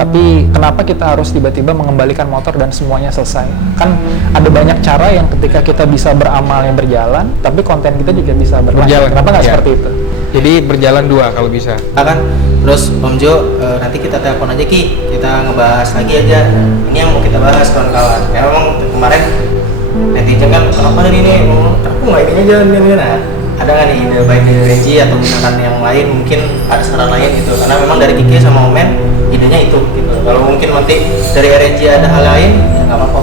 Tapi kenapa kita harus tiba-tiba mengembalikan motor dan semuanya selesai? Kan ada banyak cara yang ketika kita bisa beramal yang berjalan, tapi konten kita juga bisa berjalan. Kenapa nggak seperti itu? Jadi berjalan dua kalau bisa. Kan terus Om Jo, nanti kita telepon aja Ki, kita ngebahas lagi aja. Ini yang mau kita bahas kawan-kawan. Ya memang kemarin netizen kan kenapa dari ini? Aku nggak ini aja ini. Nah, ada nggak nih ide baik dari Renji atau misalkan yang lain, mungkin ada saran lain gitu? Karena memang dari Kiki sama Omen idenya itu gitu. Kalau mungkin nanti dari Renji ada hal lain, ya nggak apa-apa.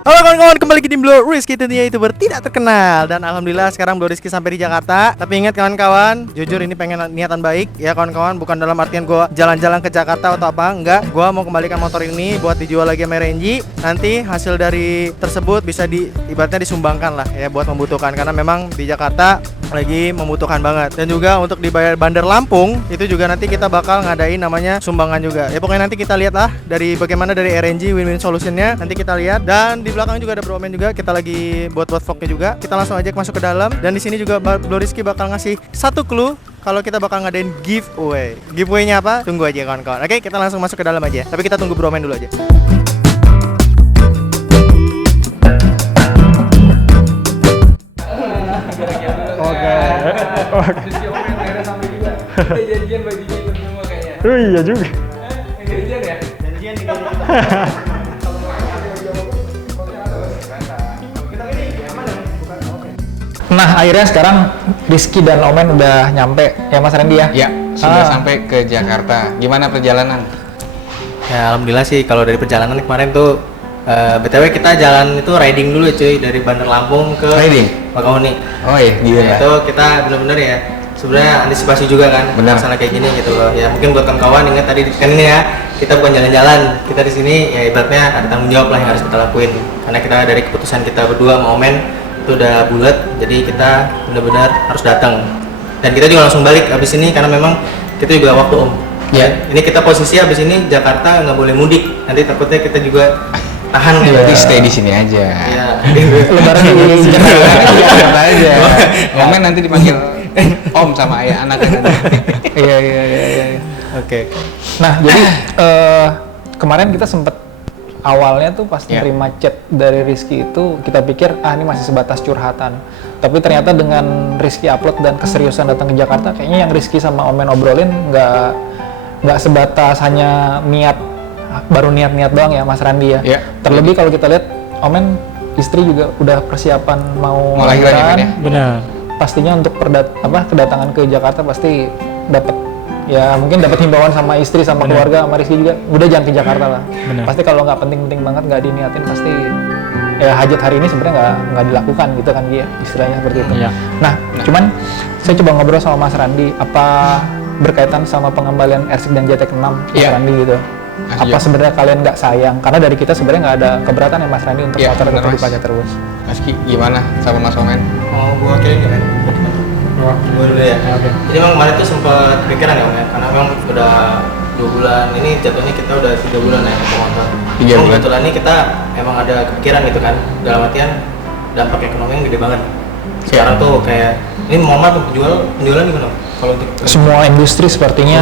Halo kawan-kawan, kembali lagi di Bro Rizky, tentunya YouTuber tidak terkenal. Dan alhamdulillah sekarang Bro Rizky sampai di Jakarta. Tapi ingat kawan-kawan, jujur ini pengen niatan baik ya kawan-kawan. Bukan dalam artian gue jalan-jalan ke Jakarta atau apa, enggak. Gue mau kembalikan motor ini buat dijual lagi sama Renji. Nanti hasil dari tersebut bisa ibaratnya disumbangkan lah ya buat membutuhkan. Karena memang di Jakarta lagi membutuhkan banget. Dan juga untuk di Bandar Lampung itu juga nanti kita bakal ngadain namanya sumbangan juga. Ya pokoknya nanti kita lihat lah dari bagaimana dari RNG win-win solutionnya. Nanti kita lihat. Dan di belakang juga ada Bro Omen juga. Kita lagi buat vlognya juga. Kita langsung aja masuk ke dalam. Dan di sini juga Bro Rizky bakal ngasih satu clue kalau kita bakal ngadain giveaway. Giveaway-nya apa? Tunggu aja kawan-kawan. Oke, kita langsung masuk ke dalam aja. Tapi kita tunggu Bro Omen dulu aja. Janjian bajunya itu semua kayaknya. Oh iya juga. Janjian ya? Janjian nih. Nah, akhirnya sekarang Rizky dan Omen udah nyampe ya Mas Randy ya? Ya, sudah sampai ke Jakarta. Gimana perjalanan? Ya alhamdulillah sih kalau dari perjalanan kemarin tuh BTW kita jalan itu riding dulu ya cuy, dari Bandar Lampung ke Riding? Bakahuni. Oh iya, gila. Nah, itu kita bener-bener ya sebenarnya antisipasi juga kan masalah kayak gini gitu loh. Ya mungkin buat kawan-kawan ingat tadi kan ini ya, kita bukan jalan-jalan, kita di sini ya ibaratnya ada tanggung jawab lah yang harus kita lakuin. Karena kita dari keputusan kita berdua sama Omen itu udah bulat, jadi kita benar-benar harus datang. Dan kita juga langsung balik abis ini karena memang kita juga waktu Om. Ya. Ini kita posisi abis ini Jakarta nggak boleh mudik. Nanti takutnya kita juga tahan. Berarti stay di sini aja. Iya. Lebaran di Jakarta aja. Omen nanti dipanggil Om sama ayah anaknya nanti. Iya. Oke. Nah, jadi kemarin kita sempet awalnya tuh pas nerima chat dari Rizky itu kita pikir ini masih sebatas curhatan. Tapi ternyata dengan Rizky upload dan keseriusan datang ke Jakarta, kayaknya yang Rizky sama Omen obrolin nggak sebatas hanya baru niat doang ya Mas Randy ya. Yeah. Terlebih kalau kita lihat Omen istri juga udah persiapan mau lahiran ya. Benar. Pastinya untuk kedatangan ke Jakarta pasti dapat ya mungkin dapat himbauan sama istri sama keluarga sama Rizky juga udah jangan ke Jakarta lah. Bener. Pasti kalau nggak penting-penting banget nggak diniatin pasti ya hajat hari ini sebenarnya nggak dilakukan gitu kan dia istilahnya seperti itu. Iya. Nah cuman saya coba ngobrol sama Mas Randy apa berkaitan sama pengembalian RX dan JTEK 6 Mas Randy gitu. Apa sebenarnya kalian nggak sayang karena dari kita sebenarnya nggak ada keberatan ya Mas Randy untuk motor tetap dipakai terus. Mas Ki, gimana sama Mas Omen? Mau gua kirim kan? Gua dulu ya. Oke. Jadi memang kemarin tuh sempat kepikiran ya Om ya, karena memang udah 2 bulan ini jatuhnya kita udah 3 bulan ya ke motor. 3 bulan. Kebetulan ini kita emang ada kepikiran gitu kan, dalam artian dampak ekonomi yang gede banget. Sekarang tuh kayak ini Muhammad penjualan gimana? Kalau untuk Semua industri sepertinya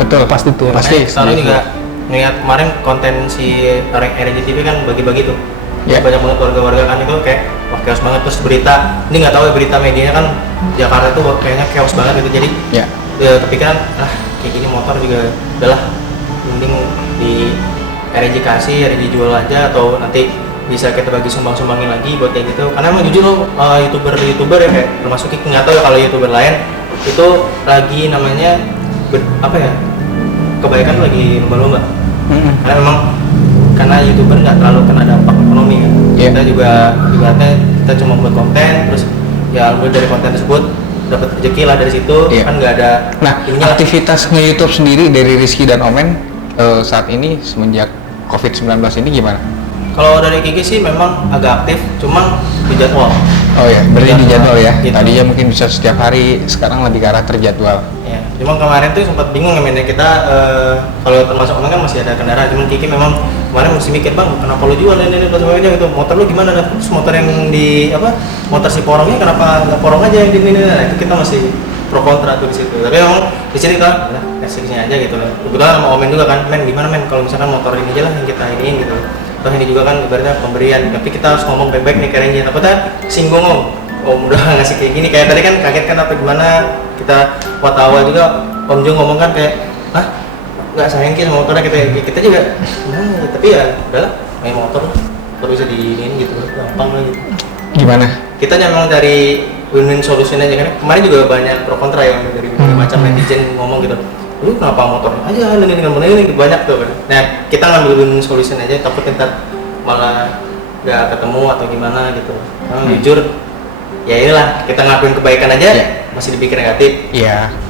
betul pasti tuh. pasti sekarang juga ngeliat kemarin konten si RNG TV kan bagi-bagi tuh. Ya banyak banget warga-warga kan itu kayak wah chaos banget, terus berita ini nggak tahu ya berita medianya kan Jakarta tuh kayaknya chaos banget gitu, jadi kepikiran kayak gini motor juga udahlah mending di RNG kasih, RNG jual aja atau nanti bisa kita bagi sumbangin lagi buat kayak gitu. Karena emang jujur loh youtuber ya kayak termasuk nggak tahu ya kalau youtuber lain itu lagi namanya kebaikan tuh lagi lomba-lomba. Karena memang karena youtuber nggak terlalu kena dampak ekonomi kan. Kita juga ibaratnya kita cuma buat konten, terus ya alhamdulillah dari konten tersebut dapat rezeki lah dari situ. Kan nggak ada. Nah, aktivitas nge-YouTube sendiri dari Rizky dan Omen saat ini semenjak COVID-19 ini gimana? Kalau dari Kiki sih memang agak aktif, cuman di jadwal. Oh ya, berarti di jadwal ya. Gitu. Tadinya mungkin bisa setiap hari, sekarang lebih ke arah terjadwal. Ya, Cuma kemarin tuh sempat bingung ya men, kita kalau termasuk Omen kan masih ada kendaraan, cuman Kiki memang kemarin mesti mikir, bang kenapa lu jual dan sebagainya gitu, motor lu gimana, dan terus motor yang di motor si porongnya kenapa nggak porong aja yang di ini, nah itu kita masih pro kontra tuh di situ. Tapi memang di sini kan kasih aja gitu loh. Kebetulan sama Omen juga kan, men gimana men kalau misalkan motor ini aja lah yang kita iniin gitu. Toh ini juga kan ibaratnya pemberian, tapi kita harus ngomong baik-baik nih caranya. Takutnya singgung Om udah ngasih kayak gini, kayak tadi kan kaget kan apa gimana, kita waktu awal juga Om Jo ngomong kan kayak, hah nggak sayang sama motornya, kita juga tapi ya udahlah main motor bisa diinin gitu, gampang lah gitu. Gimana? Kita memang dari win-win solution aja kan, kemarin juga banyak pro kontra ya dari berbagai macam netizen ngomong gitu, lu kenapa motornya aja ini banyak tuh kan. Nah kita ngambil win-win solution aja, takut ntar malah nggak ketemu atau gimana gitu. Jujur ya inilah, kita ngelakuin kebaikan aja masih dipikir negatif.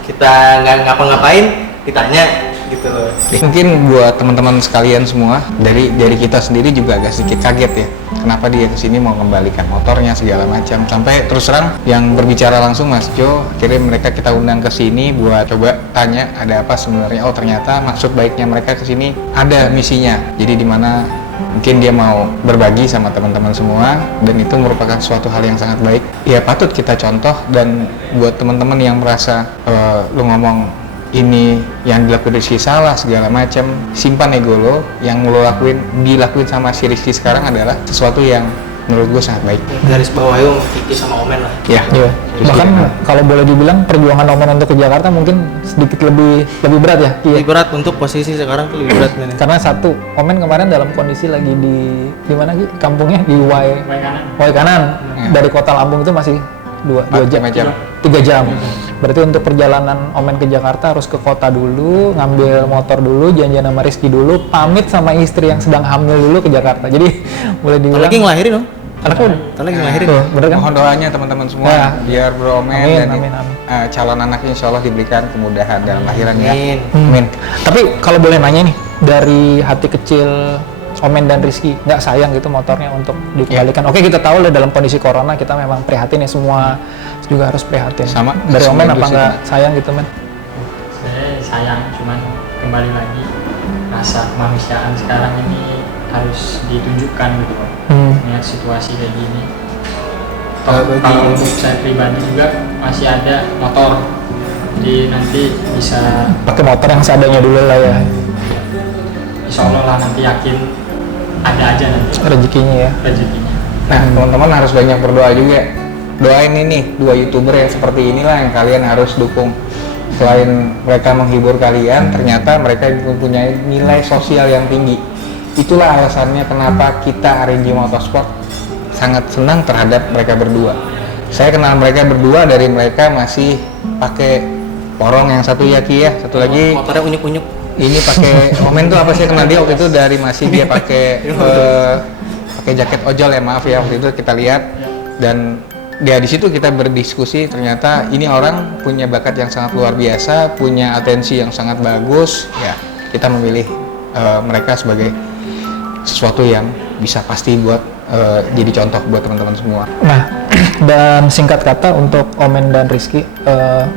Kita nggak ngapa-ngapain ditanya gitu loh. Mungkin buat teman-teman sekalian semua, dari kita sendiri juga agak sedikit kaget ya, kenapa dia kesini mau kembalikan motornya segala macam. Sampai terus terang yang berbicara langsung Mas Jo, akhirnya mereka kita undang ke sini buat coba tanya ada apa sebenarnya. Oh ternyata maksud baiknya mereka kesini ada misinya, jadi dimana mungkin dia mau berbagi sama teman-teman semua, dan itu merupakan suatu hal yang sangat baik ya, patut kita contoh. Dan buat teman-teman yang merasa lu ngomong ini yang dilakuin Rizky salah segala macam, simpan ego lo. Yang lo dilakuin sama si Rizky sekarang adalah sesuatu yang menurut gue sangat baik. Garis bawah yuk Kiki sama Omen lah. Bahkan kalau boleh dibilang perjuangan Omen untuk ke Jakarta mungkin sedikit lebih berat ya. Lebih berat untuk posisi sekarang tuh lebih berat men. Karena satu, Omen kemarin dalam kondisi lagi di mana Ki? Kampungnya di Wai Kanan. Dari kota Lampung itu masih 2 jam. 3 jam. Berarti untuk perjalanan Omen ke Jakarta harus ke kota dulu, ngambil motor dulu, janjian sama Rizky dulu, pamit sama istri yang sedang hamil dulu ke Jakarta. Jadi boleh dibilang lagi ngelahirin dong. Anaknya lagi ngelahirin. Bener kan? Mohon doanya teman-teman semua biar Bro Omen amin. Calon anaknya insya Allah diberikan kemudahan dalam lahiran ya. Amin. Tapi kalau boleh nanya nih, dari hati kecil Omen dan Rizky, nggak sayang gitu motornya untuk dikembalikan? Oke, kita tahu lah dalam kondisi corona kita memang prihatin ya, semua juga harus prihatin. Sama. Dari Omen apa nggak sayang gitu men? Saya sayang, cuman kembali lagi rasa kemanusiaan sekarang ini harus ditunjukkan gitu Pak. Melihat situasi kayak gini. Kalau untuk saya pribadi juga masih ada motor, jadi nanti bisa pakai motor yang seadanya dulu lah ya. Insya Allah lah, nanti yakin ada aja nanti rezekinya ya. Nah teman-teman harus banyak berdoa juga. Doain ini 2 YouTuber yang seperti inilah yang kalian harus dukung. Selain mereka menghibur kalian, ternyata mereka mempunyai nilai sosial yang tinggi. Itulah alasannya kenapa kita RNG Motorsport sangat senang terhadap mereka berdua. Saya kenal mereka berdua dari mereka masih pakai porong yang satu ya Ki ya, satu lagi motornya unyuk-unyuk. Ini pakai Omen tuh apa sih, kenal dia waktu itu dari masih dia pakai jaket ojol ya, maaf ya, waktu itu kita lihat. Dan dia di situ kita berdiskusi, ternyata ini orang punya bakat yang sangat luar biasa, punya atensi yang sangat bagus ya. Kita memilih mereka sebagai sesuatu yang bisa pasti buat jadi contoh buat teman-teman semua. Nah, dan singkat kata untuk Omen dan Rizky,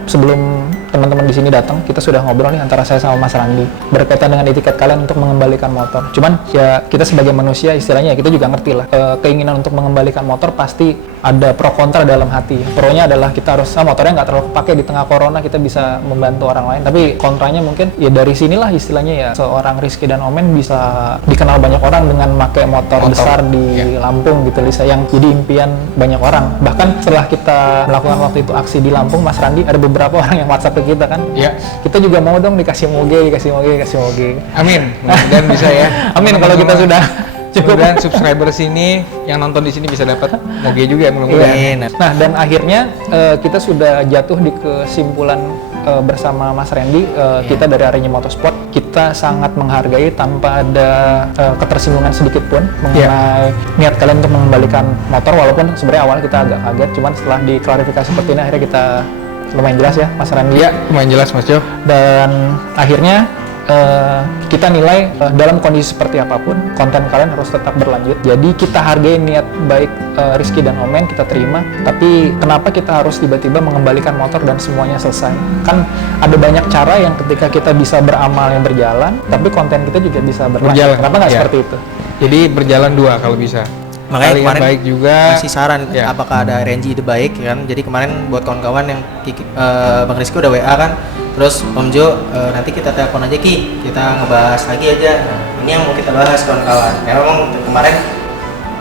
sebelum teman-teman di sini datang, kita sudah ngobrol nih antara saya sama Mas Randi berkaitan dengan etiket kalian untuk mengembalikan motor. Cuman ya kita sebagai manusia istilahnya kita juga ngerti lah, keinginan untuk mengembalikan motor pasti ada pro kontra dalam hati. Pronya adalah kita harus motornya nggak terlalu kepake di tengah corona, kita bisa membantu orang lain. Tapi kontranya mungkin ya dari sinilah istilahnya ya, seorang Rizky dan Omen bisa dikenal banyak orang dengan pakai motor besar di Lampung gitu, Lisa, yang jadi impian banyak orang. Bahkan setelah kita melakukan waktu itu aksi di Lampung, Mas Randi, ada beberapa orang yang WhatsApp ke kita kan, kita juga mau dong dikasih moge. Amin, mudah-mudahan bisa ya. Amin, kalau kita sudah mudah-mudahan subscriber sini yang nonton di sini bisa dapat moge juga mudah-mudahan. Nah, dan akhirnya kita sudah jatuh di kesimpulan bersama Mas Randy, kita dari RNG Motorsport, kita sangat menghargai tanpa ada ketersinggungan sedikit pun mengenai niat kalian untuk mengembalikan motor, walaupun sebenarnya awalnya kita agak kaget, cuman setelah diklarifikasi seperti ini akhirnya kita lumayan jelas ya Mas Randy. Iya, lumayan jelas Mas Jo. Dan akhirnya kita nilai dalam kondisi seperti apapun konten kalian harus tetap berlanjut. Jadi kita hargai niat baik Rizky dan Omen, kita terima. Tapi kenapa kita harus tiba-tiba mengembalikan motor dan semuanya selesai? Kan ada banyak cara yang ketika kita bisa beramal yang berjalan, tapi konten kita juga bisa berlanjut. Kenapa nggak seperti itu? Jadi berjalan dua kalau bisa. Makanya Kalian kemarin baik juga. masih saran Ya. apakah ada RNG ide baik kan. Jadi kemarin buat kawan-kawan yang Bang Rizky udah WA kan. Terus Om Jo, nanti kita telepon aja Ki, kita ngebahas lagi aja. Nah, ini yang mau kita bahas kawan-kawan. Ya memang kemarin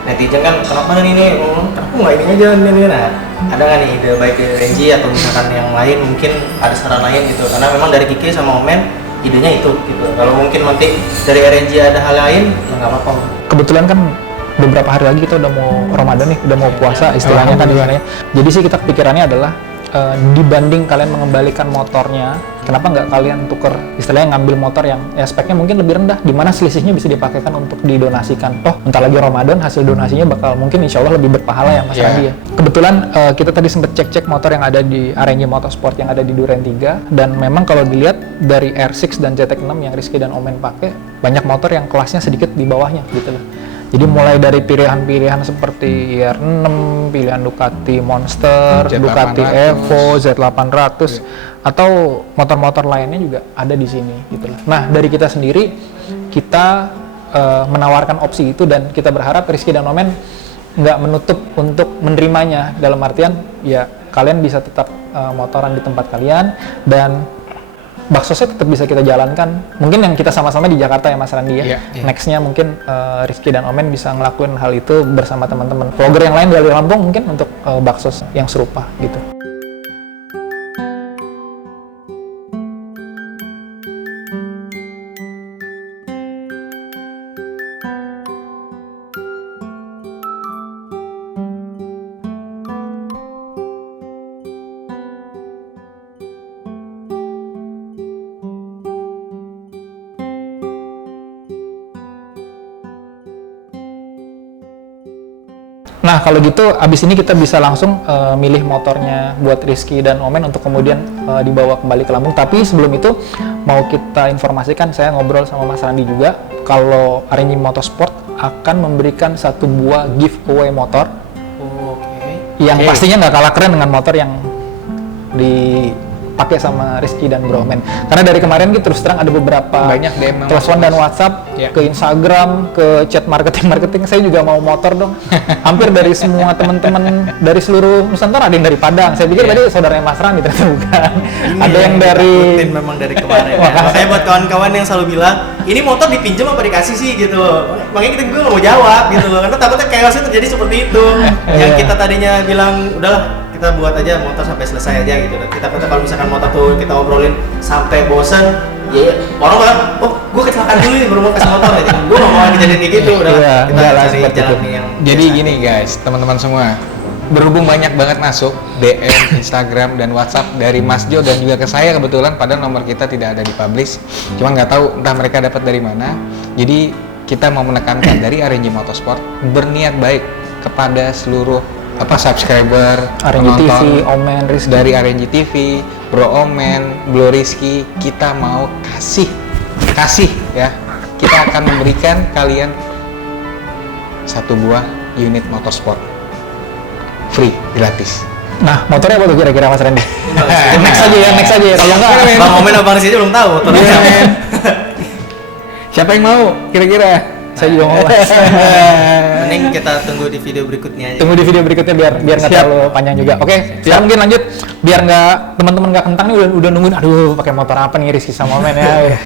netizen kan kenapa ini, kenapa nggak ini aja ini. Nah, ada nggak nih ide baik dari RNG atau misalkan yang lain mungkin ada saran lain gitu. Karena memang dari Kiki sama Omen idenya itu gitu. Kalau mungkin nanti dari RNG ada hal lain ya nggak apa-apa. Kebetulan kan beberapa hari lagi kita udah mau Ramadan nih, udah mau puasa istilahnya kan di sana ya. Jadi sih kita kepikirannya adalah dibanding kalian mengembalikan motornya, kenapa nggak kalian tuker istilahnya ngambil motor yang ya speknya mungkin lebih rendah, di mana selisihnya bisa dipakaikan untuk didonasikan. Toh bentar lagi Ramadan, hasil donasinya bakal mungkin insya Allah lebih berpahala ya Mas Randi ya. Kebetulan kita tadi sempat cek-cek motor yang ada di RNG Motorsport yang ada di Duren 3, dan memang kalau dilihat dari R6 dan ZX6 yang Rizky dan Omen pakai, banyak motor yang kelasnya sedikit di bawahnya gitu loh. Jadi mulai dari pilihan-pilihan seperti R6, pilihan Ducati Monster, Z800, Ducati Evo, Z800, atau motor-motor lainnya juga ada di sini gitu loh. Nah, dari kita sendiri kita menawarkan opsi itu, dan kita berharap Rizky dan Omen nggak menutup untuk menerimanya, dalam artian ya kalian bisa tetap motoran di tempat kalian dan baksosnya tetap bisa kita jalankan. Mungkin yang kita sama-sama di Jakarta ya Mas Randi ya. Nextnya mungkin Rizky dan Omen bisa ngelakuin hal itu bersama teman-teman vlogger yang lain dari Lampung mungkin untuk baksos yang serupa gitu. Nah kalau gitu abis ini kita bisa langsung milih motornya buat Rizky dan Omen untuk kemudian dibawa kembali ke Lampung. Tapi sebelum itu mau kita informasikan, saya ngobrol sama Mas Randi juga kalau RNG Motorsport akan memberikan satu buah giveaway motor yang pastinya nggak kalah keren dengan motor yang dipakai sama Rizky dan Bro Omen. Karena dari kemarin gitu terus terang ada beberapa Banyak DM telepon dan WhatsApp ke Instagram, ke chat marketing, saya juga mau motor dong. Hampir dari semua teman-teman dari seluruh Nusantara, ada yang dari Padang. Saya pikir tadi saudaranya Mas Randi, ternyata bukan. Ada yang dari rutin memang dari kemarin. Ya. Makanya buat kawan-kawan yang selalu bilang, ini motor dipinjam apa dikasih sih gitu. Makanya kita gue nggak mau jawab gitu loh, karena takutnya chaosnya terjadi seperti itu. Yang kita tadinya bilang udahlah kita buat aja motor sampai selesai aja gitu. Dan kita kalau misalkan motor tuh kita obrolin sampai bosan, ya orang bilang, oh gue kecelakaan dulu nih baru mau kasih motor aja. Gue nggak mau kejadian kayak gitu. Udah kita cari jalan yang Jadi gini guys, teman-teman semua, berhubung banyak banget masuk DM, Instagram, dan WhatsApp dari Mas Jo dan juga ke saya kebetulan, padahal nomor kita tidak ada di publish, cuma nggak tahu entah mereka dapat dari mana. Jadi kita mau menekankan dari RNG Motorsport berniat baik kepada seluruh subscriber, RNG TV, penonton Omen, Rizky. dari RNG TV, Bro Omen, Bro Rizky, kita mau kasih ya. Kita akan memberikan kalian satu buah unit motorsport free, gratis. Nah, motornya apa tuh kira-kira Mas Randy? Next aja ya. Kalau enggak, Bang Omen apa Bang Rizky belum tahu motornya apa. Siapa yang mau kira-kira? saya juga mau. Mending kita tunggu di video berikutnya aja. Tunggu di video berikutnya biar nggak terlalu panjang juga. Oke, sekarang mungkin lanjut biar nggak teman-teman nggak kentang nih udah nungguin. Aduh, pakai motor apa nih Rizky sama Omen ya.